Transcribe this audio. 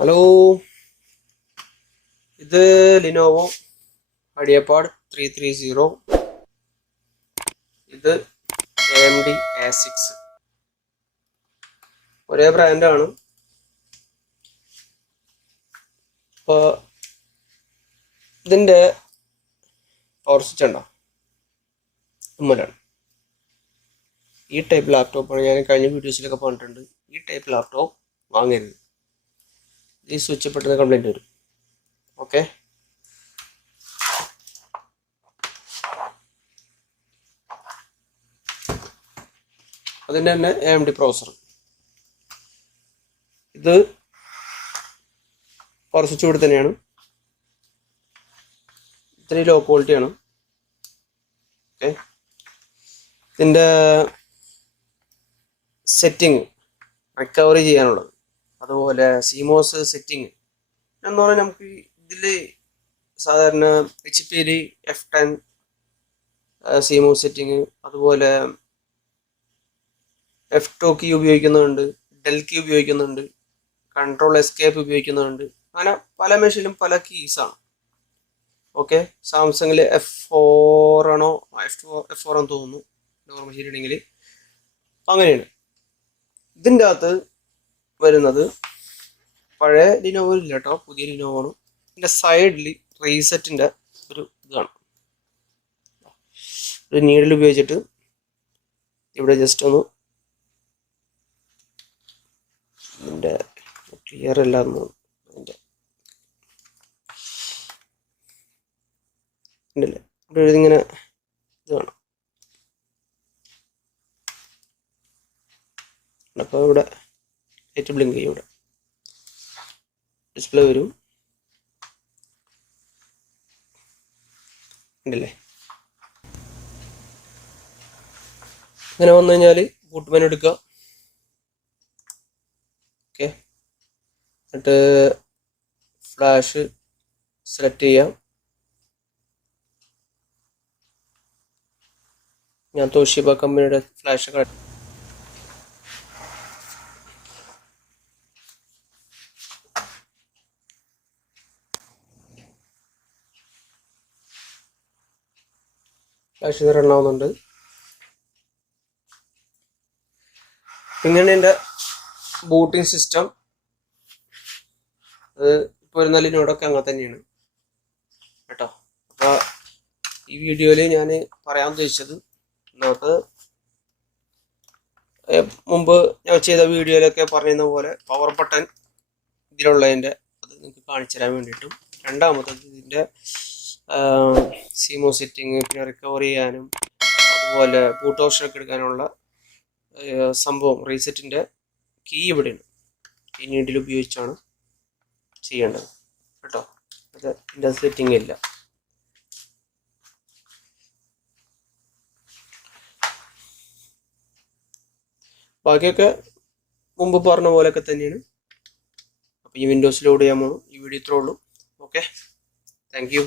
Hello, ഇത് Lenovo IdeaPad 330. ഇത് AMD A6. ഒരേ ബ്രാൻഡാണ്. ഇപ്പോൾ ഇതിൻ്റെ പവർ സ്വിച്ച് ഉണ്ടോ? ഉമ്മലാണ്. ഈ ടൈപ്പ് ലാപ്ടോപ്പാണ് ഞാൻ കഴിഞ്ഞ വീഡിയോസിലൊക്കെ പറഞ്ഞിട്ടുണ്ട്. ഈ ടൈപ്പ് ലാപ്ടോപ്പ് വാങ്ങരുത്. ഈ സ്വിച്ച് പെട്ടെന്ന് കംപ്ലൈൻറ്റ് വരും. ഓക്കെ, അതിൻ്റെ തന്നെ AMD പ്രോസർ. ഇത് പവർ സ്വിച്ച് ഇവിടെ തന്നെയാണ്. ഇത്രയും ലോ ക്വാളിറ്റിയാണ്. ഓക്കെ, ഇതിൻ്റെ സെറ്റിങ് റിക്കവറി ചെയ്യാനുള്ളത്, അതുപോലെ CMOS സെറ്റിങ് എന്ന് പറഞ്ഞാൽ നമുക്ക് ഇതിൽ സാധാരണ HP F10 CMOS സെറ്റിങ്, അതുപോലെ F2 കീ ഉപയോഗിക്കുന്നുണ്ട്, ഡെൽ കീ ഉപയോഗിക്കുന്നുണ്ട്, കൺട്രോൾ എസ്കേപ്പ് ഉപയോഗിക്കുന്നുണ്ട്. അങ്ങനെ പല മെഷീനിലും പല കീസാണ്. ഓക്കെ, സാംസങ്ങിൽ F4 ആണോ F4 ആണെന്ന് തോന്നുന്നു, നോർമൽ ശരിയാണെങ്കിൽ അങ്ങനെയാണ്. ഇതിൻ്റെ അകത്ത് വരുന്നത് പഴയ ലിനോവോ ഇല്ല കേട്ടോ, പുതിയ ലിനോവോ ആണ്. ഇതിൻ്റെ സൈഡിൽ റീസെറ്റിൻ്റെ ഒരു ഇതാണ്. ഒരു നീഡിൽ ഉപയോഗിച്ചിട്ട് ഇവിടെ ജസ്റ്റ് ഒന്ന്, ഇതിൻ്റെ ക്ലിയർ അല്ലാന്ന് അതിൻ്റെ ഉണ്ടല്ലേ, ഇവിടെ ഇതിങ്ങനെ ഇത് വേണം. അപ്പോൾ ഇവിടെ ലൈറ്റ് ബ്ലിങ്ക് ചെയ്യും, ഇവിടെ ഡിസ്പ്ലേ വരും ഉണ്ടല്ലേ. ഇങ്ങനെ വന്നു കഴിഞ്ഞാൽ ബൂട്ട് മെനു എടുക്കുക. ഓക്കെ, എന്നിട്ട് ഫ്ലാഷ് സെലക്ട് ചെയ്യാം. ഞാൻ തോഷിബ കമ്പനിയുടെ ഫ്ലാഷ് റൺ ആവുന്നുണ്ട്. ഇങ്ങനെ എൻ്റെ ബൂട്ടിംഗ് സിസ്റ്റം. അത് ഇപ്പോൾ ഒരു ലിനോടൊക്കെ അങ്ങനെ തന്നെയാണ് കേട്ടോ. അപ്പോൾ ഈ വീഡിയോയിൽ ഞാൻ പറയാൻ ഉദ്ദേശിച്ചത്, നമുക്ക് മുമ്പ് ഞാൻ ചെയ്ത വീഡിയോയിലൊക്കെ പറയുന്ന പോലെ പവർ ബട്ടൺ ഇതിലുള്ളതിൻ്റെ അത് നിങ്ങൾക്ക് കാണിച്ചു തരാൻ വേണ്ടിയിട്ടും, രണ്ടാമത്തത് ഇതിൻ്റെ CMOS സെറ്റിങ്, പിന്നെ റിക്കവർ ചെയ്യാനും അതുപോലെ ബൂട്ട് ഓപ്ഷനൊക്കെ എടുക്കാനുള്ള സംഭവം, റീസെറ്റിൻ്റെ കീ ഇവിടെയാണ്. ഈ നീഡിൽ ഉപയോഗിച്ചാണ് ചെയ്യേണ്ടത് കേട്ടോ. അത് ഇതിൻ്റെ സെറ്റിംഗ് ഇല്ല. ബാക്കിയൊക്കെ മുമ്പ് പറഞ്ഞ പോലെയൊക്കെ തന്നെയാണ്. അപ്പോൾ ഈ വിൻഡോസ് ലോഡ് ചെയ്യാൻ പോകുന്നു. ഈ വീഡിയോ ഇത്രേ ഉള്ളൂ. Okay, thank you.